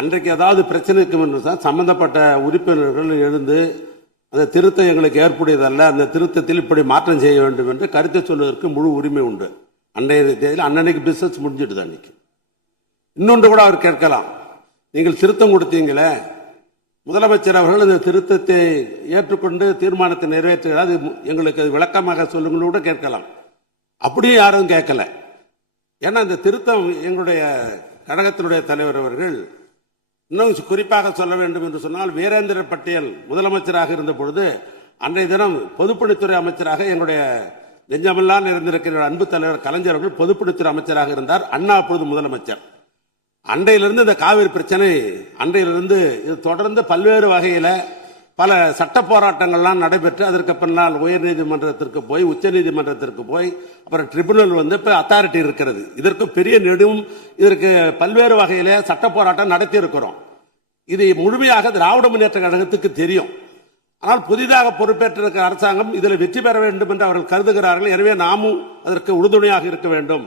அன்றைக்கு ஏதாவது பிரச்சனை இருக்கும் என்று சம்பந்தப்பட்ட உறுப்பினர்கள் எழுந்து அந்த திருத்தம் எங்களுக்கு ஏற்புடையதல்ல, அந்த திருத்தத்தில் இப்படி மாற்றம் செய்ய வேண்டும் என்று கருத்தை சொல்வதற்கு முழு உரிமை உண்டு. அன்றைய தேதியில் அன்னைக்கு பிசினஸ் முடிஞ்சிடுது. அன்னைக்கு இன்னொன்று கூட அவர் கேட்கலாம், நீங்கள் திருத்தம் கொடுத்தீங்களே, முதலமைச்சர் அவர்கள் இந்த திருத்தத்தை ஏற்றுக்கொண்டு தீர்மானத்தை நிறைவேற்றுகிறார், எங்களுக்கு அது விளக்கமாக சொல்லுங்கள் கூட கேட்கலாம். அப்படியும் யாரும் கேட்கல. ஏன்னா இந்த திருத்தம் எங்களுடைய கழகத்தினுடைய தலைவர் அவர்கள் இன்னும் குறிப்பாக சொல்ல வேண்டும் என்று சொன்னால், வீரேந்திர பட்டேல் முதலமைச்சராக இருந்த பொழுது அன்றைய தினம் பொதுப்பணித்துறை அமைச்சராக எங்களுடைய நெஞ்சமெல்லாம் இருந்திருக்கிற அன்பு தலைவர் கலைஞர் அவர்கள் பொதுப்பணித்துறை அமைச்சராக இருந்தார். அண்ணா அப்பொழுது முதலமைச்சர். அன்றையிலிருந்து இந்த காவிரி பிரச்சனை அன்றையிலிருந்து இது தொடர்ந்து பல்வேறு வகையில பல சட்ட போராட்டங்கள்லாம் நடைபெற்று அதற்கு பின்னால் உயர் நீதிமன்றத்திற்கு போய் உச்ச நீதிமன்றத்திற்கு போய் அப்புறம் ட்ரிபுனல் வந்து இப்ப அத்தாரிட்டி இருக்கிறது. இதற்கு பெரிய நெடும் இதற்கு பல்வேறு வகையில சட்ட போராட்டம் நடத்தி இருக்கிறோம். இது முழுமையாக திராவிட முன்னேற்ற கழகத்துக்கு தெரியும். ஆனால் புதிதாக பொறுப்பேற்றிருக்கிற அரசாங்கம் இதில் வெற்றி பெற வேண்டும் என்று அவர்கள் கருதுகிறார்கள். எனவே நாமும் அதற்கு உறுதுணையாக இருக்க வேண்டும்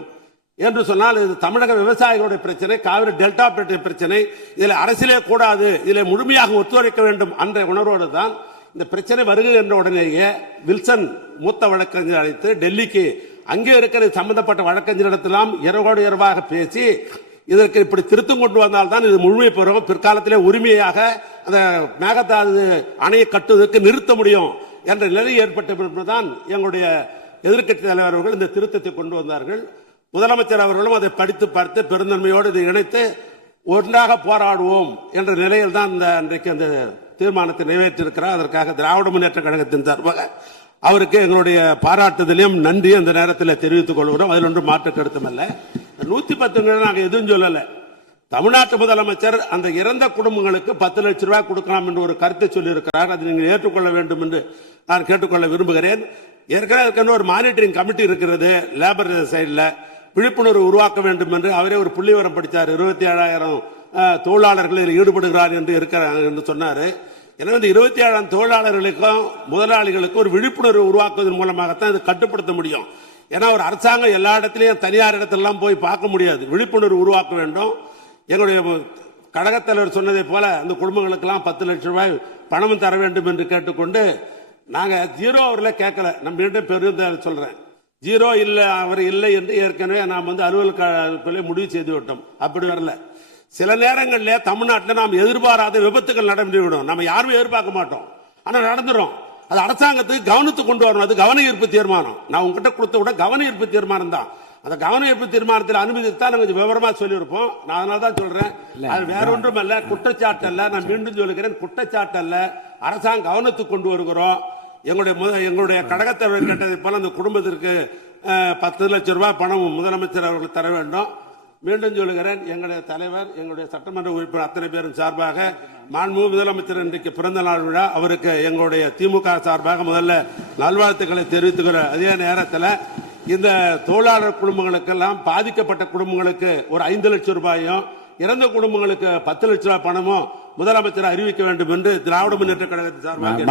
என்று சொன்னால், இது தமிழக விவசாயிகளுடைய பிரச்சனை, காவிரி டெல்டா பிரச்சனை, இதில் அரசியலே கூடாது, இதில் முழுமையாக ஒத்துழைக்க வேண்டும் என்ற உணர்வோடு தான் இந்த பிரச்சனை வருகை என்ற உடனேயே வில்சன் மூத்த வழக்கறிஞர் அழைத்து டெல்லிக்கு அங்கே இருக்கிற சம்பந்தப்பட்ட வழக்கறிஞரிடத்திலாம் இரவோடு இரவாக பேசி இதற்கு இப்படி திருத்தம் கொண்டு வந்தால்தான் இது முழுமை பெறும், பிற்காலத்திலே உரிமையாக அந்த மேகதாது அணையை கட்டுவதற்கு நிறுத்த முடியும் என்ற நிலை ஏற்பட்ட பின்புதான் எங்களுடைய எதிர்க்கட்சி தலைவர் அவர்கள் இந்த திருத்தத்தை கொண்டு வந்தார்கள். முதலமைச்சர் அவர்களும் அதை படித்து பார்த்து பெருந்தன்மையோடு இதை இணைத்து ஒன்றாக போராடுவோம் என்ற நிலையில் தான் அன்றைக்கு அந்த தீர்மானத்தை நிறைவேற்றிருக்கிறார். அதற்காக திராவிட முன்னேற்ற கழகத்தின் சார்பாக அவருக்கு எங்களுடைய பாராட்டுதலையும் நன்றி அந்த நேரத்தில் தெரிவித்துக் கொள்கிறோம். அதில் ஒன்றும் மாற்று கருத்துமல்ல. 110 நாங்கள் எதுவும் சொல்லல. தமிழ்நாட்டு முதலமைச்சர் அந்த இறந்த குடும்பங்களுக்கு 10 லட்சம் ரூபாய் கொடுக்கலாம் என்று ஒரு கருத்தை சொல்லி இருக்கிறார். அதை நீங்கள் ஏற்றுக்கொள்ள வேண்டும் என்று நான் கேட்டுக்கொள்ள விரும்புகிறேன். ஏற்கனவே ஒரு மானிட்டரிங் கமிட்டி இருக்கிறது லேபர் சைடில், விழிப்புணர்வு உருவாக்க வேண்டும் என்று அவரே ஒரு புள்ளிவிவரம் படித்தார். 27,000 தொழிலாளர்கள் ஈடுபடுகிறார் என்று இருக்கிறார் என்று சொன்னார். எனவே இந்த 27,000 தொழிலாளர்களுக்கும் முதலாளிகளுக்கும் ஒரு விழிப்புணர்வு உருவாக்குவதன் மூலமாகத்தான் இது கட்டுப்படுத்த முடியும். ஏன்னா ஒரு அரசாங்கம் எல்லா இடத்திலையும் தனியார் இடத்திலாம் போய் பார்க்க முடியாது. விழிப்புணர்வு உருவாக்க வேண்டும். எங்களுடைய கழகத் தலைவர் சொன்னதை போல அந்த குடும்பங்களுக்கெல்லாம் 10 லட்சம் ரூபாய் பணமும் தர வேண்டும் என்று கேட்டுக்கொண்டு, நாங்க ஜீரோ அவர்களை கேட்கல. நம்ம மீண்டும் பெரிய சொல்றேன், ஜீரோ இல்லை அவர் இல்லை என்று ஏற்கனவே நாம் அலுவலக முடிவு செய்து விட்டோம். அப்படி வரல. சில நேரங்களில் தமிழ்நாட்டில் நாம் எதிர்பாராத விபத்துகள் நடந்துவிடும். நம்ம யாருமே எதிர்பார்க்க மாட்டோம், ஆனா நடந்துடும். அது அரசாங்கத்துக்கு கவனத்துக்கு கொண்டு வரணும். அது கவன ஈர்ப்பு தீர்மானம். நான் உங்ககிட்ட கொடுத்த விட கவன ஈர்ப்பு தீர்மானம் தான். அந்த கவன ஈர்ப்பு தீர்மானத்தில் அனுமதித்தான் கொஞ்சம் விவரமா சொல்லியிருப்போம். நான் அதனால தான் சொல்றேன், அது வேற ஒன்றும் அல்ல, குற்றச்சாட்டு அல்ல. நான் மீண்டும் சொல்லுகிறேன், குற்றச்சாட்டு அல்ல. அரசாங்கம் கவனத்துக்கு கொண்டு வருகிறோம். எங்களுடைய கழகத்தலைவர் கேட்டதை போல அந்த குடும்பத்திற்கு 10 லட்சம் ரூபாய் பணம் முதலமைச்சர் அவர்கள் தர வேண்டும். மீண்டும் சொல்லுகிறேன், எங்களுடைய தலைவர், எங்களுடைய சட்டமன்ற உறுப்பினர் அத்தனை பேரும் சார்பாக மாண்புமிகு முதலமைச்சர் இன்றைக்கு பிறந்த நாள் விழா, அவருக்கு எங்களுடைய திமுக சார்பாக முதல்ல நல்வாழ்த்துக்களை தெரிவித்துக்கிற அதே நேரத்தில் இந்த தொழிலாளர் குடும்பங்களுக்கெல்லாம் பாதிக்கப்பட்ட குடும்பங்களுக்கு ஒரு 5 லட்சம் ரூபாயும், இறந்த குடும்பங்களுக்கு 10 லட்சம் ரூபாய் பணமும் முதலமைச்சர் அறிவிக்க வேண்டும் என்று திராவிட முன்னேற்ற கழகத்தின் சார்பாக